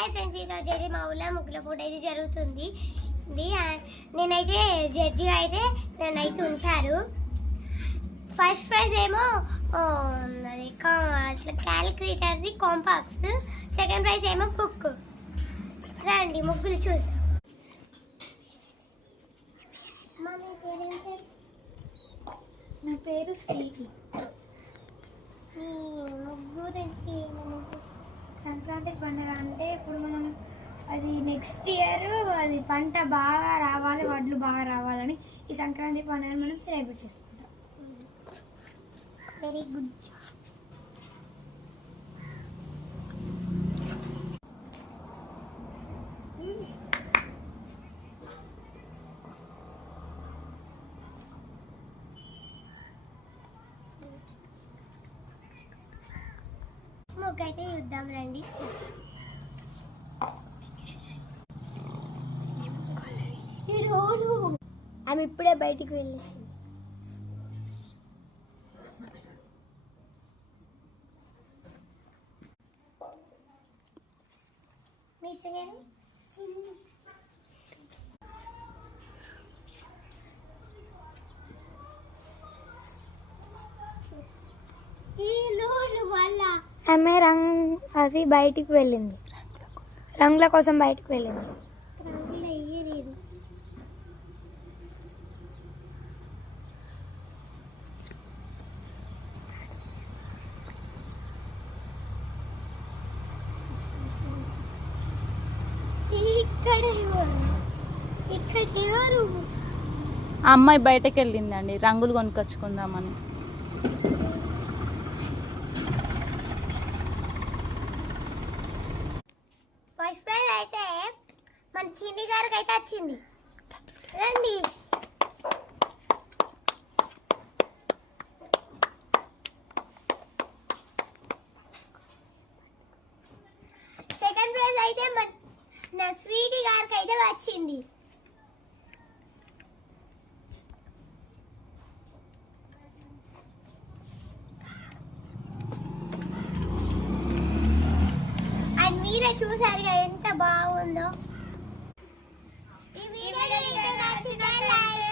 Hi friends, ఈరోజు అయితే మా ఊళ్ళో ముగ్గుల పోటీ అయితే జరుగుతుంది. నేనైతే జడ్జిగా అయితే నన్నైతే ఉంచారు. ఫస్ట్ ప్రైజ్ ఏమో అది క్యాలిక్యులేటర్ది కాంపాక్స్, సెకండ్ ప్రైజ్ ఏమో బుక్. రండి ముగ్గులు చూద్దాం. నా పేరు స్వీటీ. గురించి సంక్రాంతి పండుగ అంటే ఇప్పుడు మనం అది నెక్స్ట్ ఇయర్ అది పంట బాగా రావాలి, వడ్లు బాగా రావాలని ఈ సంక్రాంతి పండుగను మనం సెలబ్రేట్ చేసుకుంటాం. Very good. ముగ్గు అయితే చూద్దాం రండి. ఆమె ఇప్పుడే బయటికి వెళ్ళేసింది. ఆమె అది బయటికి వెళ్ళింది, రంగుల కోసం బయటికి వెళ్ళింది. ఆ అమ్మాయి బయటకు వెళ్ళిందండి రంగులు కొనుక్కొచ్చుకుందామని. ఫస్ట్ ప్రైజ్ అయితే మన చిన్ని గారికి అయితే వచ్చింది. రండి. సెకండ్ ప్రైజ్ అయితే నా స్వీటీ గారికి అయితే వచ్చింది. అది మీరే చూసారుగా ఎంత బాగుందో. ఈ వీడియో నచ్చితే లైక్